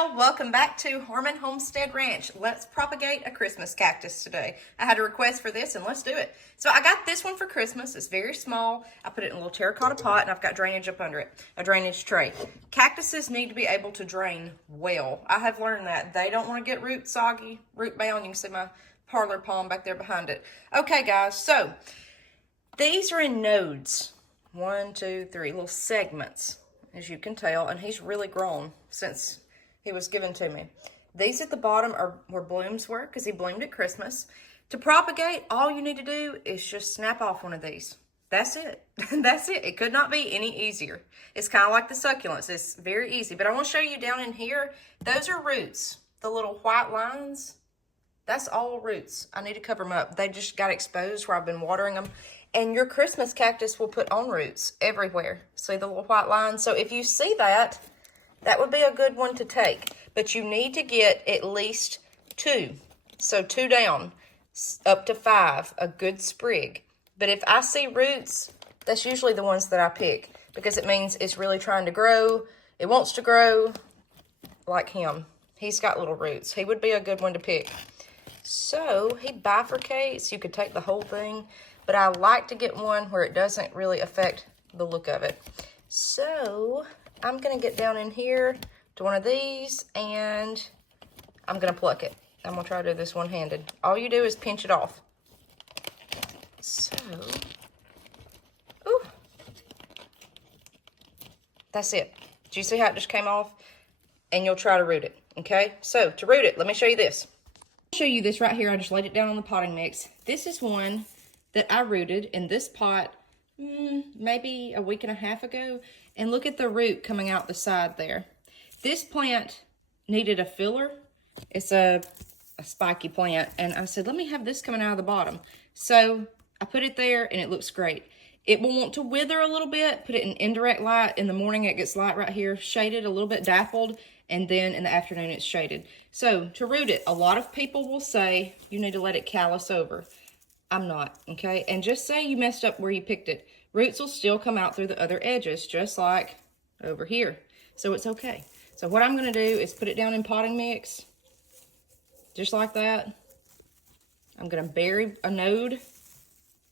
Welcome back to Homestead Ranch. Let's propagate a Christmas cactus today. I had a request for this and let's do it. So I got this one for Christmas. It's very small. I put it in a little terracotta pot and I've got drainage up under it, a drainage tray. Cactuses need to be able to drain well. I have learned that. They don't want to get root soggy, root bound. You can see my parlor palm back there behind it. Okay guys, so these are in nodes. 1, 2, 3 little segments, as you can tell, and he's really grown since he was given to me. These at the bottom are where blooms were because he bloomed at Christmas. To propagate, all you need to do is just snap off one of these. That's it. That's it. It could not be any easier. It's kind of like the succulents. It's very easy. But I want to show you down in here. Those are roots. The little white lines, that's all roots. I need to cover them up. They just got exposed where I've been watering them. And your Christmas cactus will put on roots everywhere. See the little white lines? So if you see that, that would be a good one to take, but you need to get at least 2. So 2 down, up to 5, a good sprig. But if I see roots, that's usually the ones that I pick because it means it's really trying to grow. It wants to grow like him. He's got little roots. He would be a good one to pick. So he bifurcates. You could take the whole thing, but I like to get one where it doesn't really affect the look of it. So I'm going to get down in here to one of these, and I'm going to pluck it. I'm going to try to do this one-handed. All you do is pinch it off. So, ooh, that's it. Do you see how it just came off? And you'll try to root it, okay? So, to root it, let me show you this. I'll show you this right here. I just laid it down on the potting mix. This is one that I rooted in this pot maybe a week and a half ago. And look at the root coming out the side there. This plant needed a filler. It's a spiky plant. And I said, let me have this coming out of the bottom. So I put it there and it looks great. It will want to wither a little bit. Put it in indirect light. In the morning it gets light right here, shaded, a little bit dappled. And then in the afternoon it's shaded. So to root it, a lot of people will say you need to let it callus over. I'm not, okay? And just say you messed up where you picked it. Roots will still come out through the other edges, just like over here. So it's okay. So what I'm going to do is put it down in potting mix, just like that. I'm going to bury a node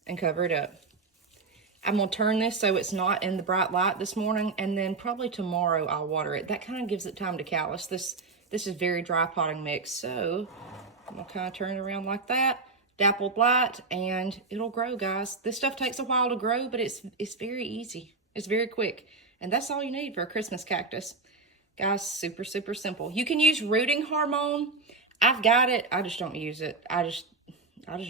and cover it up. I'm going to turn this so it's not in the bright light this morning, and then probably tomorrow I'll water it. That kind of gives it time to callus. This is very dry potting mix, so I'm going to kind of turn it around like that. Dappled light, and it'll grow, guys. This stuff takes a while to grow, but it's very easy. It's very quick, and that's all you need for a Christmas cactus. Guys, super, super simple. You can use rooting hormone. I've got it. I just don't use it. I just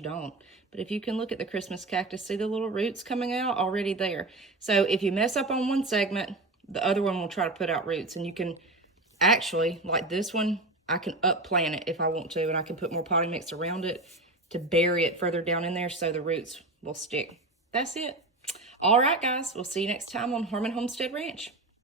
don't. But if you can look at the Christmas cactus, see the little roots coming out already there. So if you mess up on one segment, the other one will try to put out roots, and you can actually, like this one, I can up-plant it if I want to, and I can put more potting mix around it to bury it further down in there so the roots will stick. That's it. All right, guys. We'll see you next time on Homestead Ranch.